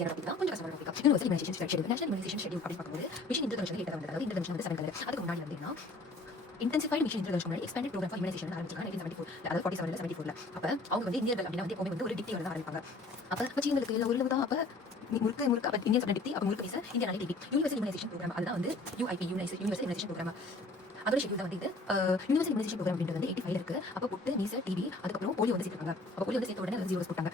ஈஸியான டாபிக் தான், கொஞ்சம் கஷ்டமான topic. Universal immunisation schedule, national immunisation schedule அப்படின்னு பார்க்கும்போது மிஷன் இன்ட்ரோடக்ஷன் 8 வந்து, அதாவது இன்ட்ரோடக்ஷன் வந்து 7 கலர். அதுக்கு முன்னாடி வந்து என்ன இன்டென்சிஃபைட் மிஷன் இன்ட்ரோடக்ஷன் முன்னாடி எக்ஸ்பேண்டட் ப்ரோக்ராம் ஃபார் இம்யூனைசேஷன் ஆரம்பிச்சிருக்காங்க 1974, அதாவது 47 74ல. அப்ப அவங்க வந்து இந்தியர்கள் அப்படின்னா வந்து எப்பவுமே வந்து ஒரு டிக்டி தான் ஆரம்பிப்பாங்க. அப்ப வச்சிங்களுக்கு எல்லாம் ஒரு தான். அப்ப முழுக்க அப்ப இந்தியன் சொன்ன டிக்டி, அப்ப முழுக்க வீச இந்தியன் டிக்டி யூனிவர்சல் இம்யூனைசேஷன் ப்ரோக்ராம், அதுதான் வந்து யூஐபி யூனிவர்சல் இம்யூனைசேஷன் ப்ரோக்ராம். அதோட ஷெட்யூல் தான் வந்து இது யூனிவர்சல் இம்யூனைசேஷன் ப்ரோக்ராம் அப்படின்றது வந்து 85 இருக்கு. அப்ப புட்டு மீச டிவி அதுக்கப்புறம் போலியோ வந்து சேர்த்துருக்காங்க. அப்ப போலியோ வந்து சேர்த்த உடனே வந்து 0 போட்டாங்க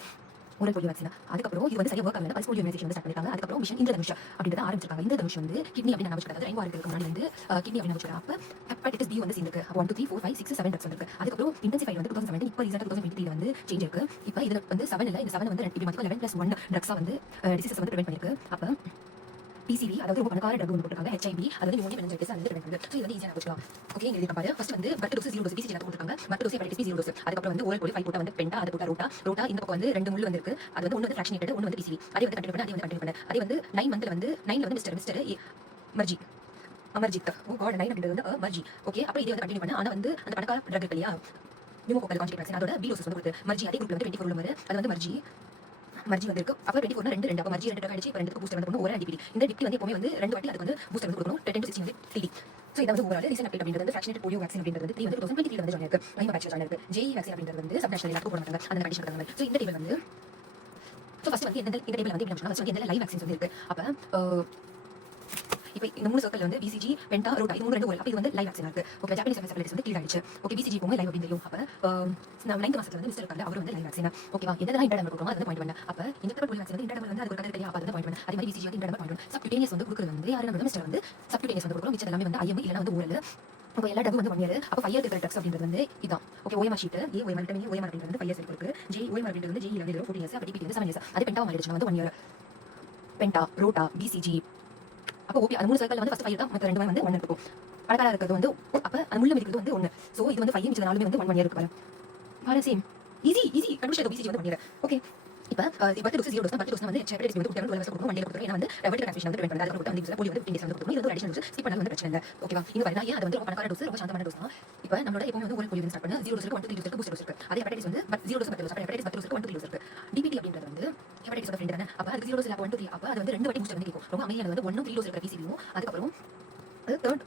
ஓரல் போலியோ வேக்சின். அதுக்கப்புறம் இது வந்து சரியா ஒர்க் ஆகல, பல்ஸ் போலியோ இம்யூனைசேஷன் வந்து ஸ்டார்ட் பண்ணிருக்காங்க. அதுக்கப்புறம் மிஷன் இந்திரதனுஷ் அப்படின்றத ஆரம்பிச்சிருக்காங்க. இந்திரதனுஷ் வந்து கிட்னி அப்படின்னு நினைச்சிருக்காங்க. அதாவது 2 வாரத்துக்கு முன்னாடி வந்து கிட்னி அப்படின்னு நினைச்சிருக்காங்க. அப்ப ஹெப்படைட்டிஸ் பி வந்து சேர்ந்துருக்கு. 1 2 3 4 5 6 7 ட்ரக்ஸ் இருக்கு. அதுக்கப்புறம் இன்டென்சிஃபைட் வந்து 2017, இப்போ ரீசெண்டா 2023 வந்து சேஞ்ச் இருக்கு. இப்போ இது வந்து 7 இல்ல, இந்த 7 வந்து இப்படி மொத்தம் 11+1 ட்ரக்ஸா வந்து டிசீசஸ் வந்து ப்ரிவென்ட் பண்ணிருக்கு. அப்ப PCV, அதாவது ரொம்ப பணக்கார ட்ரக் ஒன்று போட்டுருக்காங்க. HIV, அதாவது நிமோனியா மெனிஞ்சைட்டிஸ் வந்து ப்ரிவென்ட் பண்ணுது. ஸோ இது வந்து ஈஸியாக வச்சுக்கலாம். ஓகே, இங்க பாரு. ஃபர்ஸ்ட் வந்து பட் டோஸ் 0 டோஸ் PCG போட்டுருக்காங்க. But dose hepatitis B 0 dose. அதுக்கப்புறம் வந்து ஓரல் போலி 5 போட்டா வந்து பெண்டா, அது போட்டா ரோட்டா இந்த பக்கம் வந்து 2 முள்ளு வந்து இருக்கு. அது வந்து ஒன்று வந்து ஃபிராக்ஷனேட்டட், ஒன்று வந்து PCV. அதே வந்து கண்டினியூ பண்ணு. அதே வந்து 9 மந்த்ல வந்து 9ல வந்து மிஸ்டர் அமர்ஜித். ஓ காட், 9 அப்படின்றது வந்து மர்ஜி. ஓகே, அப்ப இதே வந்து கண்டினியூ பண்ணு. ஆனா வந்து அந்த பணக்கார ட்ரக் இருக்கு இல்லையா, நியூமோகாக்கல் கான்ஜுகேட் வேக்சின், அதோட B டோஸ் வந்து கொடுத்து மர்ஜி. அதே குரூப்ல வந்து 24 உள்ள வருது. அது வந்து மர்ஜி வந்திருக்கு. அப்ப 24 2 அப்ப மர்ஜி 2 ட்ரக் அடிச்சு, இப்ப 2 பூஸ்டர் வந்து ஒரு டிபிடி. இந்த டிபிடி வந்து எப்பவுமே வந்து 2 வாட்டி அதுக்கு வந்து பூஸ்டர் வந்து கொடுக்கணும். 10 to 16 வந்து டிடி. சோ இது வந்து ஓவரால் ரீசன்ட் அப்டேட் அப்படின்றது வந்து ஃபிராக்ஷனேட்டட் போலியோ வேக்சின் அப்படின்றது வந்து 3 வந்து 2023 வந்து ஜாயின் இருக்கு. ஐமா பேட்ச் ஜாயின் இருக்கு. JE வேக்சின் அப்படின்றது வந்து சப் நேஷனல் எல்லாத்துக்கும் போட மாட்டாங்க, அந்த கண்டிஷன் இருக்காங்க. சோ இந்த டேபிள் வந்து ஃபர்ஸ்ட் வந்து இந்த டேபிள் வந்து என்ன ஃபர்ஸ்ட் வந்து எந்த லைவ் வேக்சின்ஸ் வந்து இருக்கு. அப்ப இப்போ இந்த 3 சர்க்கிள் வந்து BCG, பென்டா, ரோட்டா, இது 3 2 1. அப்ப இது வந்து லைவ் வேக்சின் இருக்கு. ஓகே, ஜாப்பனீஸ் செஃபாலிட்டிஸ் வந்து கிளியர் ஆயிடுச்சு. ஓகே, BCG போங்க லைவ் அப்படின்னு தெரியும். அப்ப 9th மாசத்துல வந்து மிஸ்டர் இருக்காங்க, அவர் வந்து லைவ் வேக்சின். ஓகேவா, எதெல்லாம் இன்டர்னல் கொடுக்கணும் அது வந்து பாயிண்ட் 1. அப்ப இன்ஜெக்டபிள் போலியோ வேக்சின் வந்து இன்டர்னல் வந்து அது ஒரு கதை தெரியும். அப்ப அது வந்து பாயிண்ட் 1. அதே மாதிரி BCG வந்து இன்டர்னல் பாயிண்ட் 1. சப்குட்டேனியஸ் வந்து கொடுக்குறது வந்து யாரு நம்ம மிஸ்டர் வந்து சப்குட்டேனியஸ் வந்து கொடுக்குறோம். மிச்சம் எல்லாமே வந்து IM இல்லனா வந்து ஓரல். அப்போ எல்லா ட்ரக்கும் வந்து 1 இயர். அப்ப 5 இயர் இருக்கிற ட்ரக்ஸ் அப்படின்றது வந்து இதான். Okay, OMR sheet OMR vitamin OMR அப்படின்றது வந்து 5 இயர்ஸ் இருக்கு. OMR அப்படின்றது வந்து JE வந்து 14 இயர்ஸ். அப்ப DPT வந்து 7 இயர்ஸ். அது பென்டா மாறிடுச்சுனா வந்து 1 இயர். பென்டா, ரோட்டா, BCG. அப்போ ஓகே, அது 3 சர்க்கிள் வந்து ஃபர்ஸ்ட் 5 தான், மத்த 2 வந்து 1 இருக்கும். பணக்காரா இருக்கிறது வந்து அப்ப அது முள்ள இருக்கிறது வந்து 1. சோ இது வந்து 5 மிச்ச நாலுமே வந்து 1 இயர் இருக்கு. பாரு சேம் ஈஸி கண்டுபிடிச்சது. BCG வந்து 1 இயர். ஓகே, இப்போ but dose 0 dose but dose வந்து ஹெப்படைட்டிஸ் வந்து 12 வருஷம் கொடுக்கணும், 1 இயர் கொடுக்கணும். ஏன்னா வந்து வெர்டிகல் டிரான்ஸ்மிஷன் வந்து ப்ரிவென்ட் பண்ணது. அதுக்கு வந்து போலியோ வந்து 15 டேஸ் வந்து கொடுக்கணும். இது வந்து அடிஷனல் டோஸ். ஸ்கிப் பண்ணாலும் வந்து பிரச்சனை இல்ல. ஓகேவா, இங்க பாருங்க, ஏன் அது வந்து ரொம்ப பணக்கார டோஸ், ரொம்ப சாந்தமான டோஸ் தான். இப்போ நம்மளோட எப்பவுமே வந்து ஓரல் போலியோ வந்து ஸ்டார்ட் பண்ண 0 டோஸ் இருக்கு, 1 2 3 டோஸ் இருக்கு, பூஸ்டர் டோஸ் இருக்கு. அதே ஹெப்படைட்டிஸ் வந்து பட் 0 டோஸ் பட் டோஸ். அப்ப ஹெப்படைட்டிஸ் பட் டோஸ் இருக்கு, 1 2 3 டோஸ் இருக்கு. DPT அப்படின்றது வந்து ஹெப்படைட்டிஸோட ஃப்ரெண்ட் தானே. அப்ப அதுக்கு 0 டோஸ் இல்ல, 1 2 3. அப்ப அது வந்து 2 வாட்டி பூஸ்டர் வந்து கேக்கும். ரொம்ப அமைதியானது வந்து 1 3 டோஸ் இருக்கிற PCV-யும் அதுக்கப்புறம் அது தேர்ட்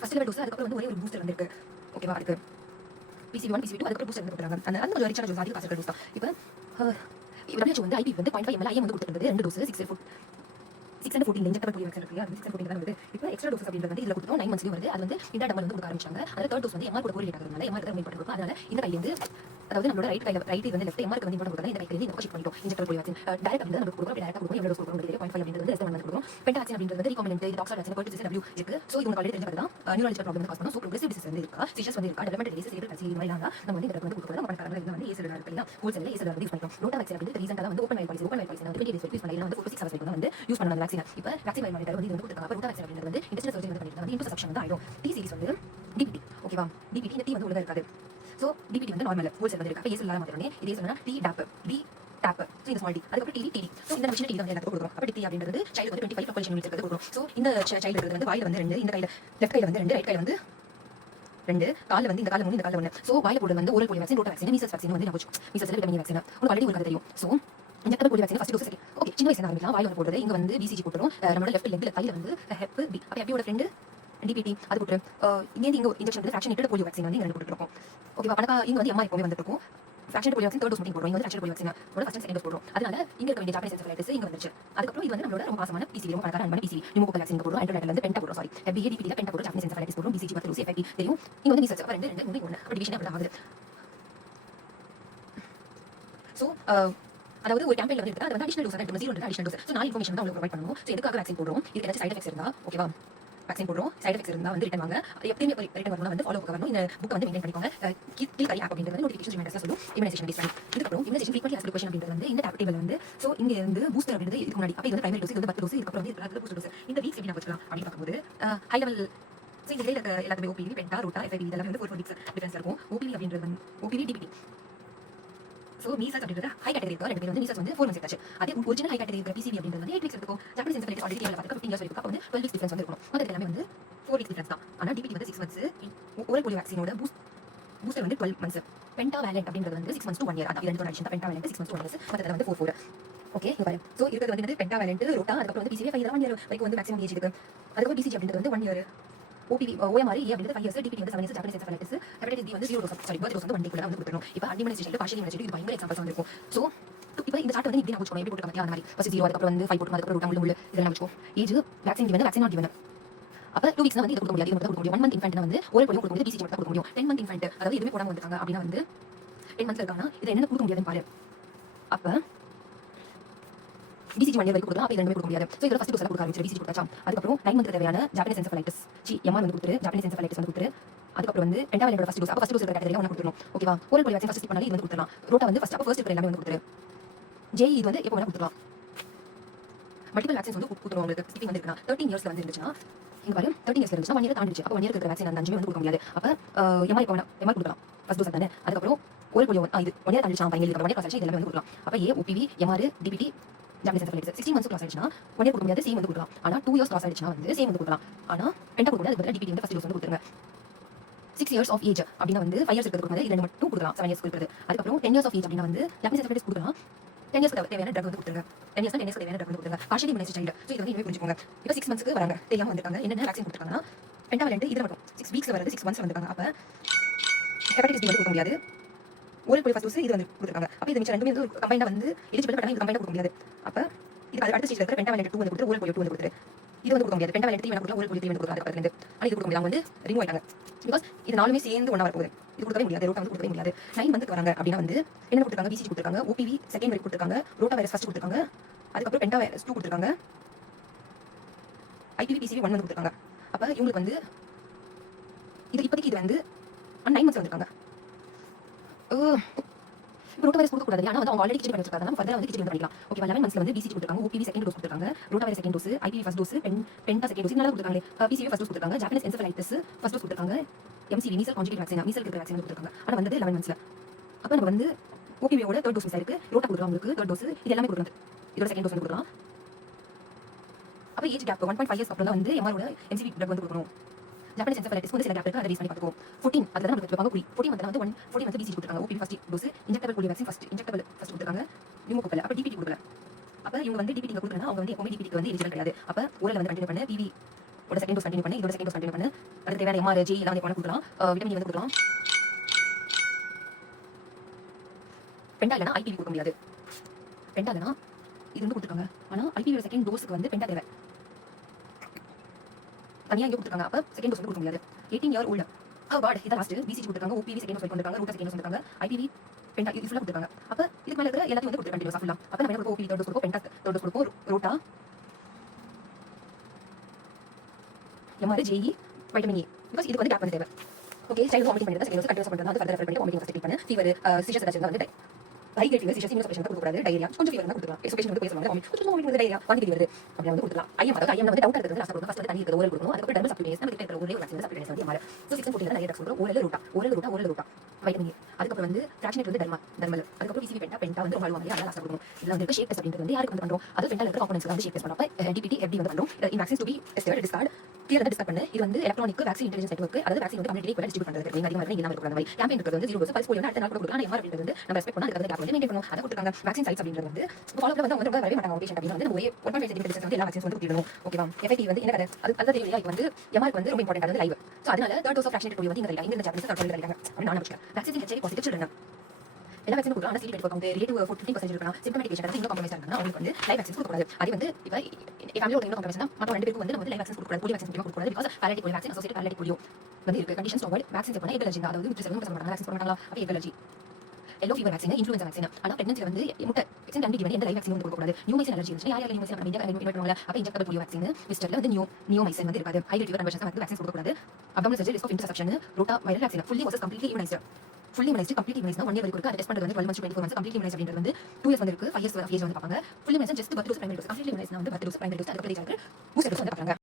ஃபர்ஸ்ட் லெவல் டோஸ். அதுக்கப்புறம் வந்து ஒரே ஒரு பூஸ்டர் வந்து இருக்கு. ஓகேவா, அதுக்கு PCV 1 PCV 2 அதுக்கப்புறம் பூஸ்டர் வந்து போடுறாங்க. அந்த கொஞ்சம் ரிச்சான டோஸ், அதிக காசு இருக்கிற டோஸ் தான். இப்போ WHO வந்து IP வந்து 0.5 ml IM வந்து கொடுத்துருந்தது 2 டோஸ் 614 இன்ஜெக்டபிள் போலியோ வேக்சின் இருக்கு. அது 614 தான் வருது. இப்போ எக்ஸ்ட்ரா டோஸ் அப்படின்றது வந்து இதுல கொடுத்தோம் 9 மந்த்ஸ்லயும் வருது. அது வந்து இன்டர்னல் வந்து கொடுக்க ஆரம்பிச்சாங்க. அது தேர்ட் டோஸ் வந்து MR கூட கோரிலேட் ஆகுறதுனால MR தான் இம்பார்ட்டன்ட் கொடுக்கும். அதனால இந்த கையில இருந்து, அதாவது நம்மளோட ரைட் இது வந்து லெஃப்ட் MR க்கு வந்து இம்பார்ட்டன்ட் கொடுத்தா இந்த கையில இருந்து இந்த பக்கம் ஷிஃப்ட் பண்ணிட்டோம். இன்ஜெக்டபிள் போலியோ வேக்சின் டைரக்ட் அப்படின்றது நமக்கு கொடுக்கும். அப்படி டைரக்டா கொடுக்கும். எவ்வளவு டோஸ் கொடுக்கணும் தெரியல. 0.5 அப்படின்றது வந்து S1 வந்து கொடுக்கும். பென்டா வேக்சின் அப்படின்றது வந்து ரீகாம்பினன்ட், இது டாக்ஸாய்டு வேக்சின், பர்டிசிஸ் W இருக்கு. சோ இது உங்களுக்கு ஆல்ரெடி தெரிஞ்சது தான். நியூரலாஜிக்கல் ப்ராப்ளம் வந்து காஸ் பண்ணும். சோ ப்ரோக்ரெசிவ் டிசீஸ் வந்து இருக்கா, சீஷஸ் வந்து இருக்கா, டெவலப்மென்ட் டிசீஸ் சேரியல் palsy இது மாதிரி இருந்தா நம்ம வந்து இந்த ட்ரக் வந்து கொடுக்கறது. நம்ம பணக்காரங்க இதுல வந்து ஏசிட் இருக்குல்ல, ஹோல்சேல்ல ஏசிட் வந்து யூஸ் பண்ணிக்கலாம். ரோட்டா வேக்சின் அப்படின்றது ரீசன்ட்டா வந்து ஓபன் வைல் பாலிசி வந்து 20 டேஸ் யூஸ் பண்ணல, வந்து 4 to 6 hours வரைக்கும் வந்து யூஸ் பண்ணலாம் அந்த வேக்சின். இப்போ வேக்சின் வைல் மானிட்டர் வந்து இது வந்து கொடுத்தாங்க. அப்ப ரோட்டா வேக்சின் அப்படின்றது வந்து இன்டெஸ்டினல் சர்ஜரி வந்து பண்ணிருக்காங்க. வந்து இன்டர்செப்ஷன் வந்து ஆயிடும். T சீரிஸ் வந்து DPT. ஓகேவா, DPT இந்த T வந்து உள்ளதா இருக்காது. சோ DPT வந்து நார்மல் ஹோல்சேல் வந்து இருக்கு. அப்ப ஏசிட் இல்லாம மாத்திரனே இது சொன்னா T DAP D டேப். சோ இந்த ஸ்மால் டி அதுக்கு TD. சோ இந்த மிஷின் TD தான் எல்லாத்துக்கும் கொடுக்குறோம். அப்ப TD அப்படின்றது சைல்டு வந்து 25 ப்ரொபல்ஷன் யூனிட்ஸ் இருக்கிறது கொடுக்குறோம். சோ இந்த சைல்டு இருக்கிறது வந்து வாயில வந்து 2, இந்த கையில லெஃப்ட் கையில வந்து 2, ரைட் கையில வந்து 2, கால்ல வந்து இந்த கால்ல 3, இந்த கால்ல 1. சோ வாயில போடுறது வந்து ஓரல் போலியோ வேக்சின், ரோட்டா வேக்சின், மீசல்ஸ் வேக்சின் வந்து நம்ம மீசல்ஸ் விட்டமின் வேக்சின். உங்களுக்கு ஆல்ரெடி ஒரு கதை தெரியும். So injectable polio vaccine first dose second. Okay, சின்ன வயசுல ஆரம்பிக்கலாம். வாயில வந்து போடுறது இங்க வந்து BCG போட்டுரும். நம்மளோட லெஃப்ட் லெக்ல கையில வந்து ஹெப் பி. அப்ப ஹெப்பியோட ஃப்ரெண்ட் DPT அது போட்டுரும். இங்க இன்ஜெக்ஷன் வந்து ஃபிராக்ஷனேட்டட் போலியோ வேக்சின் வந்து இங்க போட்டுட்டு இருக்கோம். ஓகேவா, பணக்கா இங்க வந்து MR எப்பவுமே வந்துட்டு இருக்கும். ஃபிராக்ஷனேட்டட் போலியோ வேக்சின் தேர்ட் டோஸ் மட்டும் போடுறோம். இங்க வந்து ஃபிராக்ஷனேட்டட் போலியோ வேக்சின் ஒரு ஃபர்ஸ்ட் அண்ட் செகண்ட் டோஸ் போடுறோம். அதனால இங்க இருக்க வேண்டிய ஜாப்பனீஸ் என்செஃபாலிட்டிஸ் இங்க வந்துருச்சு. அதுக்கப்புறம் இது வந்து நம்மளோட ரொம்ப பாசமான PCV, ரொம்ப பணக்கார அன்பான PCV நியூமோகாக்கல் வேக்சின் போடுறோம். ஆன்டிவைரல் வந்து பென்டா போடுறோம். சாரி, DPT ல பென்டா போடுறோம். ஜாப்பனீஸ் என்செஃபாலிட்டிஸ் போடுறோம். BCG பத்து டோஸ் FIP தெரியும். இங்க வந்து மீசல்ஸ் அப்ப 2 2 3 1 அப்ப டிவிஷன் அப்படி ஆகுது. சோ அதாவது ஒரு கேம்பெயின்ல வந்து எடுத்தா அது வந்து அடிஷனல் டோஸ் தான் எடுக்கணும். 0 அடிஷனல் டோஸ். சோ 4 இன்ஃபர்மேஷன் தான் உங்களுக்கு ப்ரொவைட் பண்ணனும். சோ எதுக்காக வேக்சின் போடுறோம், இதுக்கு ஏதாச்சும் சைடு எஃபெக்ட்ஸ் இருந்தா ஓகேவா, வேக்சின் போடுறோம். சைடு எஃபெக்ட்ஸ் இருந்தா வந்து ரிட்டர்ன் வாங்க. அது எப்பவுமே ரிட்டர்ன் வரணும் வந்து ஃபாலோ பண்ணணும். இந்த புக் வந்து மெயின்டைன் பண்ணிக்கோங்க. கில் கரி ஆப் அப்படின்றது வந்து நோட்டிஃபிகேஷன் ரிமைண்டர்ஸ் சொல்லும் இம்யூனைசேஷன் பேஸ் பண்ணி. இதுக்கப்புறம் இம்யூனைசேஷன் ஃப்ரீக்வென்ட்லி ஆஸ்க்டு क्वेश्चन அப்படின்றது வந்து இந்த டாப் டேபிள் வந்து சோ இங்க இருந்து பூஸ்டர் அப்படின்றது இதுக்கு முன்னாடி அப்ப இது வந்து பிரைமரி டோஸ், இது வந்து 10 டோஸ், இதுக்கப்புறம் வந்து இதுக்கு பூஸ்டர் டோஸ். இந்த வீக்ஸ் எப்படி வச்சுக்கலாம் அப்படி பார்க்கும்போது ஹை லெவல் சோ இந்த லேல எல்லாமே OPV, பென்டா, ரோட்டா, FIP இதெல்லாம் வந்து 4 வீக்ஸ் டிஃபரன்ஸ் இருக்கும். OPV அப்படின்றது வந்து OPV DPT. சோ மீசல்ஸ் அப்படின்றது ஹை கேட்டகரி இருக்கு. ரெண்டு பேர் வந்து மீசல்ஸ் வந்து 4 மந்த்ஸ் ஆச்சு. அதே ஒரிஜினல் ஹை கேட்டகரி இருக்கிற PCV அப்படின்றது வந்து 8 வீக்ஸ் இருக்கும். ஜாப்பனீஸ் என்செஃபாலிட்டிஸ் ஆல்ரெடி கேவல பார்த்துக்க 15 இயர்ஸ் வரைக்கும். அப்ப வந்து 12 வீக்ஸ் டிஃபரன்ஸ் வந்து இருக்கும். மத்த எல்லாமே வந்து 4 வீக்ஸ் டிஃபரன்ஸ் தான். ஆனா DPT வந்து 6 மந்த்ஸ். ஓரல் போலியோ வேக்சினோட பூஸ்டர் வந்து 12 மந்த்ஸ். பென்டா வேலண்ட் அப்படின்றது வந்து 6 மந்த்ஸ் to 1 இயர். அதான் ரெண்டு அடிஷன் தான். பென்டா வேலண்ட் 6 மந்த்ஸ் to 1 இயர்ஸ். மத்தது வந்து 4 4 ஓகே இங்க பாருங்க. சோ இருக்கிறது வந்து பென்டாவேலன்ட், ரோட்டா, அதுக்கப்புறம் வந்து பிசிவி 5 இதெல்லாம் 1 இயர் வரைக்கும் வந்து மேக்ஸிமம் ஏஜ் இருக்கு. அதுக்கப்புறம் பிசிஜி அப்படின்றது வந்து 1 இயர். ஓபிவி OMR ஏ அப்படின்றது 5 இயர்ஸ், டிபிடி வந்து 7 இயர்ஸ், ஜாப்பனீஸ் என்செஃபாலைட்டிஸ், ஹெப்படைட்டிஸ் பி வந்து 0 டோஸ், சாரி பர்த் டோஸ் வந்து 1 டே குள்ள வந்து கொடுக்கணும். இப்போ அன்இம்யூனைசேஷன், பார்ஷியல் இம்யூனைசேஷன் இது பயங்கர எக்ஸாம்பிள்ஸ் வந்து இருக்கும். சோ இப்போ இந்த சார்ட் வந்து இப்படி நான் வச்சுக்கணும், எப்படி போட்டுருக்காங்க அந்த மாதிரி ஃபர்ஸ்ட் 0, அதுக்கப்புறம் வந்து 5 போட்டுக்கணும், அதுக்கப்புறம் ரோட்டா உள்ள இதெல்லாம் வச்சுக்கோ. Age vaccine given, vaccine not given. அப்ப 2 வீக்ஸ்ல வந்து இது கொடுக்க முடியாது, இது மட்டும் கொடுக்க முடியும். 1 மந்த் இன்ஃபன்ட்னா வந்து ஓரல் போலியோ கொடுக்க முடியாது, பிசிஜி மட்டும் கொடுக்க முடியும். 10 மந்த் இன்ஃபன்ட் அதாவது எதுவுமே போடாம வந்திருக்காங்க அப்படின்னா வந்து 10 மந்த்ல இருக்காங்கன்னா இது என்னென்ன கொடுக்க முடியாதுன்னு பாரு. அப்ப பிசிஜி 1 இயர் வரைக்கும் கொடுக்கலாம், அப்ப இது ரெண்டுமே கொடுக்க முடியாது. சோ இதோட ஃபர்ஸ்ட் டோஸ் எல்லாம் கொடுக்க ஆரம்பிச்சு பிசிஜி கொடுத்தாச்சா. அதுக்கப்புறம் 9 மந்த் தேவையான ஜாப்பனீஸ் என்செஃபாலைட்டிஸ் எம்ஆர் வந்து கொடுத்துரு, ஜாப்பனீஸ் என்செஃபாலைட்டிஸ் வந்து கொடுத்துரு. அதுக்கப்புறம் வந்து பென்டாவேலன்ட் ஃபர்ஸ்ட் டோஸ், அப்ப ஃபர்ஸ்ட் டோஸ் இருக்கிற கேட்டகரியில ஒண்ணா கொடுத்துறணும். ஓகேவா? Oral polio vaccine first skip பண்ணாலே இது வந்து கொடுத்துறலாம். ரோட்டா வந்து ஃபர்ஸ்ட் அப்ப ஃபர்ஸ்ட் இருக்கிற எல்லாமே வந்து கொடுத்துரு. ஜேஇ இது வந்து எப்போ வேணா கொடுத்துறலாம். மல்டிபிள் வேக்சின்ஸ் வந்து கொடுத்துறோம் உங்களுக்கு. ஸ்கிப்பிங் வந்து இருக்குனா 13 இயர்ஸ்ல வந்து இருந்துச்சுன்னா இங்க பாரு 13 இயர்ஸ்ல இருந்துச்சுன்னா 1 இயர் தாண்டிடுச்சு. அப்ப 1 இயர் இருக்கிற வேக்சின் அந்த 5 வந்து கொடுக்க முடியாது. அப்ப எம்ஆர் இப்போ வேணா எம்ஆர் கொடுக்கலாம் ஃபர்ஸ்ட் டோஸ் தானே. அதுக்கப்புறம் ஓரல் போலியோ இது 1 இயர் தாண்டிடுச்சு, ஃபைனல் இருக்கு 1 இயர் கிராஸ் ஆச்சு, இதெல்லாம் வந்து கொடுக்கலாம். அப்ப ஏ OPV MR DPT Japanese encephalitis 16 months cross ஆயிடுச்சுன்னா 1 இயர் கொடுக்க முடியாது, சேம் வந்து கொடுக்கலாம். ஆனா 2 இயர்ஸ் கிராஸ் ஆயிடுச்சுன்னா வந்து சேம் வந்து கொடுக்கலாம். ஆனா பென்டா கொடுக்க முடியாது, அதுக்கு டிபிடி வந்து ஃபர்ஸ்ட் டோஸ் வந்து கொடுத்துருங்க. 6 years of age அப்படினா வந்து 5 years இருக்கிறது வந்து இது ரெண்டு மட்டும் கொடுக்கலாம், 7 years இருக்கிறது. அதுக்கப்புறம் 10 years of age அப்படினா வந்து ஜாப்பனீஸ் என்செஃபாலைட்டிஸ் கொடுக்கலாம். 10 years தேவையான ட்ரக் வந்து கொடுத்துருங்க. 10 years 10 years தேவையான ட்ரக் வந்து கொடுத்துருங்க. Partially இம்யூனைஸ்ட் child. சோ இது வந்து இனிமே புரிஞ்சுக்கோங்க. இப்போ 6 monthsக்கு வராங்க, தெரியாம வந்திருக்காங்க. என்னென்ன வேக்சின் கொடுத்துருக்காங்கன்னா பென்டாவேலன்ட் இதுல மட்டும் 6 weeksல வரது, 6 monthsல வந்திருக்காங்க. அப்ப ஹெப்படைட்டிஸ் பி வந்து கொடுக்க முடியாது. ஓரல் போலியோ ஃபர்ஸ்ட் டோஸ் இது வந்து கொடுத்துருக்காங்க. அப்ப இது மிச்சம் ரெண்டுமே வந்து கம்பைண்டா வந்து எலிஜிபிள், பட் இது கம்பைண்டா கொடுக்க முடியாது. அப்ப இது அடுத்த ஸ்டேஜ்ல இருக்கிற பென்டாவேலன்ட் 2 வந்து கொடுத்து, ஓரல் போலியோ 2 வந்து கொடுத்துரு. இது வந்து கொடுக்க முடியாது. பென்டாவேலன்ட் 3 வேணா கொடுக்கலாம், ஓரல் போலியோ 3 வந்து கொடுக்கலாம். அதுக்கு அப்புறம் ஆனா இது கொடுக்க முடியாது, அவங்க வந்து ரிமூவ் ஆயிட்டாங்க. பிகாஸ் இது நாலுமே சேர்ந்து ஒண்ணா வரப்போகுது. இது கொடுக்கவே முடியாது, ரோட்டா வந்து கொடுக்கவே முடியாது. 9 மந்த்க்கு வராங்க அப்படின்னா வந்து என்ன கொடுத்துருக்காங்க, பிசிஜி கொடுத்துருக்காங்க, ஓபிவி செகண்ட் வரைக்கும் கொடுத்துருக்காங்க, ரோட்டா வைரஸ் ஃபர்ஸ்ட் கொடுத்துருக்காங்க, அதுக்கப்புறம் பென்டா வைரஸ் 2 கொடுத்துருக்காங்க, ஐபிவி பிசிவி 1 வந்து கொடுத்துருக்காங்க. அப்ப இவங்களுக்கு வந்து இது இப்போதைக்கு இது வந்து 9 மந்த்ஸ் வந்திருக்காங்க. இப்போ ரோட்டா வைரஸ் கொடுக்கக்கூடாது, ஆனா வந்து அவங்க ஆல்ரெடி கிச்சடி பண்ணி வச்சிருக்காங்க, ஃபர்தரா வந்து கிச்சடி பண்ணிக்கலாம். ஓகேவா? 11 மந்த்ஸ்ல வந்து பிசிஜி கொடுத்துருக்காங்க, ஓபிவி செகண்ட் டோஸ் கொடுத்துருக்காங்க, rota virus second dose, IPV first dose, penta second dose நல்லா கொடுத்துருக்காங்க. பிசிவி ஃபர்ஸ்ட் டோஸ் கொடுத்துருக்காங்க, ஜாப்பனீஸ் என்செஃபாலைட்டிஸ் ஃபர்ஸ்ட் டோஸ் கொடுத்துருக்காங்க, MCV measles conjugate vaccine measles இருக்கிற வேக்சின் கொடுத்துருக்காங்க. ஆனா வந்து 11 மந்த்ஸ்ல. அப்ப நம்ம வந்து ஓபிவியோட 3rd டோஸ் மிஸ் ஆயிருக்கு, ரோட்டா கொடுக்குறோம் உங்களுக்கு 3rd டோஸ், இது எல்லாமே கொடுக்குறாங்க. இதோட செகண்ட் டோஸ் வந்து கொடுக்கலாம். அப்ப ஏஜ் கேப் 1.5 இயர்ஸ் அப்புறம் தான் வந்து எம்ஆரோட எம்சிவி ட்ரக் வந்து கொடுக்கணும். ஜாப்பனீஸ் என்செஃபாலைட்டிஸ் வந்து சில கேப் இருக்கு, அதை ரீஸ் பண்ணி பார்த்துக்கோ. 14 அதுல தான் நமக்கு வைப்பாங்க. 14 வந்து 14 வந்து பிசிஜி கொடுத்துருக்காங்க, OPV first dose, injectable polio vaccine first injectable first கொடுத்துருக்காங்க, நியூமோகோக்கல். அப்ப டிபிடி கொடுக்கல. அப்ப இவங்க வந்து டிபிடி கொடுக்கலனா அவங்க வந்து எப்பவுமே டிபிடிக்கு வந்து எலிஜிபிள் கிடையாது. அப்ப ஓரல் வந்து கண்டினியூ பண்ணு, பிவி ஓட செகண்ட் டோஸ் கண்டினியூ பண்ணு, இதோட செகண்ட் டோஸ் கண்டினியூ பண்ணு. அடுத்து தேவையான எம்ஆர் ஜே எல்லாம் வந்து கொடுக்கலாம், விட்டமின் வந்து கொடுக்கலாம். பென்டா இல்லனா ஐபிவி கொடுக்க முடியாது. பென்டா இல்லனா இது வந்து கொடுத்துருக்காங்க, ஆனா ஐபிவி செகண்ட் டோஸ்க்கு வந்து பென்டா தேவை, தனியா இங்க கொடுத்துருக்காங்க. அப்ப செகண்ட் டோஸ் வந்து கொடுக்க முடியாது. 18 year old கார்ட் இத லாஸ்ட் பிசிஜி கொடுத்துருக்காங்க, ஓபிவி செகண்ட் டோஸ் கொடுத்துருக்காங்க, ரோட்டா செகண்ட் டோஸ் கொடுத்துருக்காங்க, ஐபிவி பென்டா இது ஃபுல்லா கொடுத்துருக்காங்க. அப்ப இதுக்கு மேல இருக்கிற எல்லாத்தையும் வந்து கொடுத்து கண்டினியூஸா ஃபுல்லா. அப்ப நம்ம என்ன கொடுப்போம், ஓபிவி 3rd டோஸ் கொடுப்போம், பென்டா 3rd டோஸ் கொடுப்போம், rota MR JE vitamin A. Because இதுக்கு வந்து கேப் வந்து தேவை. ஓகே, சைல்டு வாமிட்டிங் பண்ணிட்டு செகண்ட் டோஸ் கண்டினியூஸ் பண்றது, அது ஃபர்தர் ரெஃபர் பண்ணி வாமிட்டிங் ஃபர்ஸ்ட் ட்ரீட் பண்ணு. ஃபீவர் சிஷஸ் ஏதாச்சும் வந்து ஹை கிரேட் ஃபீவர் சிஷஸ் இம்யூனோசப்ரஷன் கொடுக்க கூடாது, டைரியா கொஞ்சம் ஃபீவர் கொடுக்கலாம், எக்ஸ்பிரஷன் வந்து பேசலாம், கொஞ்சம் வாமிட்டிங் வந்து டைரியா வாந்தி வருது அப்படி வந்து கொடுக்கலாம். ஐஎம் அதாவது ஐஎம் வந்து டவுட் இருக்கிறது லாஸ்ட் கொடுக்கணும், ஃபர்ஸ்ட் வந்து தண்ணி இருக்கிறது ஓரல் கொடுக்கணும், அதுக்கு டர்மல் சப்ளிமெண்ட்ஸ் நம்ம கிட்ட இருக்கிற ஒரே வேக்சின் சப்ளிமெண்ட்ஸ் வந்து எம்ஆர். சோ 6 and 14 நிறைய ட்ரக்ஸ் கொடுக்குறோம், ஓரல் ரோட்டா வைட்டமின் ஏ. அதுக்கப்புறம் வந்து ஃபிராக்ஷனேட் வந்து டர்மல், அதுக்கப்புறம் பிசிவி பென்டா வந்து ரொம்ப வாங்குவாங்க, அதெல்லாம் லாஸ்ட் கொடுக்கணும். இதுல வந்து ஷேப் டெஸ்ட் அப்படின்றது வந்து யாருக்கு வந்து பண்றோம், அது பென்டால இருக்கிற காம்போனன்ட்ஸ் வந்து ஷேப் டெஸ்ட் பண்ணப்ப டிபிடி எஃப்டி வந்து பண்றோம். இந்த vaccines to be tested discard clear வந்து டிஸ்கார்ட் பண்ணு. இது வந்து எலக்ட்ரானிக் வேக்சின் இன்டெலிஜென்ஸ் நெட்வொர்க், அதாவது வேக்சின் வந்து கம்ப்ளீட்லி டிஸ்ட்ரிபியூட் பண்றது. நீங்க அதிகமா இல்லாம இருக்கிற மாதிரி கேம்பெயின் இருக்கிறது வந்து 0 டோஸ் பல்ஸ் போலியோ அடுத்த நாள் கூட கொடுக்கலாம். எம்ஆர் அப்படின்றது வந்து நம்ம ரெஸ்பெக்ட் பண்ணா அதுக்கு கேப் வந்து மெயின்டைன் பண்ணணும். அதை கொடுத்துருக்காங்க. வேக்சின் சைட்ஸ் அப்படின்றது வந்து ஃபாலோ பண்ண வந்து அவங்க ரொம்ப வரவே மாட்டாங்க பேஷண்ட் அப்படின்னு வந்து நம்ம 1.5 சென்டிமீட்டர் வந்து எல்லா வேக்சின்ஸ் வந்து கொடுக்கணும். ஓகேவா? எஃபெக்டிவ் வந்து என்ன கதை அது தெரியலையா, இப்போ வந்து எம்ஆருக்கு வந்து ரொம்ப இம்பார்ட்டன்ட் வந்து லைவ். சோ அதனால 3rd டோஸ் ஆஃப் ஃபிராக்ஷனேட் போலியோ வந்து இந்த ஜாப்பனீஸ் 3rd டோஸ் இருக்காங்க அப்படின்னு நான் நினைக்கிறேன். வேக்சின் ஹெச்ஐவி பாசிட்டிவ் சில்ட்ரன் எல்லா வேக்சின் கொடுக்கலாம், ஆனா CD வந்து ரிலேட்டிவ் 15% இருக்கலாம். சிம்டமேட்டிக் பேஷண்ட் இன்னும் காம்ப்ரமைஸ் ஆனா அவங்களுக்கு வந்து லைவ் வேக்சின் கொடுக்க கூடாது. அது வந்து இப்போ ஃபேமிலி ஒரு இன்னும் காம்ப்ரமைஸ் ஆனா மற்ற ரெண்டு பேருக்கு வந்து நம்ம வந்து லைவ் வேக்சின் கொடுக்க கூடாது, போலியோ வேக்சின் கொடுக்க கூடாது. Because paralytic polio vaccine associated paralytic polio வந்து இருக்கு. கண்டிஷன்ஸ் அவாய்ட் வேக்சின் பண்ணா எக் அலர்ஜி, அதாவது விட்டு செல்லும் பண்ண வேக்சின் பண்ணலாம். அப்ப egg allergy yellow fever vaccine, influenza vaccine. ஆனா பிரெக்னன்சி வந்து முட்டை வேக்சின் அண்ட் டிவி எந்த லைவ் வேக்சின் வந்து கொடுக்க கூடாது. நியூமைசின் அலர்ஜி இருந்துச்சுன்னா யார் நியூமைசின் நம்ம இந்தியா இன்வைட் பண்ணுவாங்க. அப்ப இன்ஜெக்டபிள் போலியோ வேக்சின் மிஸ்டர்ல வந்து நியூமைசின் வந்து இருக்காது. ஹை ஃபீவர் கன்வர்ஷன்ஸ் வந்து வேக்சின் கொடுக்க கூடாது. Abdominal surgery risk of intussusception, rota viral vaccine fully versus completely immunised. Fully immunised completely immunised 1 year வரைக்கும் இருக்கு. அது டெஸ்ட் பண்றது வந்து 12 months to 24 months. கம்ப்ளீட்லி இம்யூனைஸ்ட் அப்படின்றது வந்து 2 years வந்து இருக்கு, 5 years ஏஜ் வந்து பாப்பாங்க. Fully immunised just birth dose primary dose, completely immunised வந்து பர்த் டோஸ் பிரைமரி டோஸ், அதுக்கு அப்புறம் பூஸ்டர் டோஸ் வந்து பாப்பாங்க.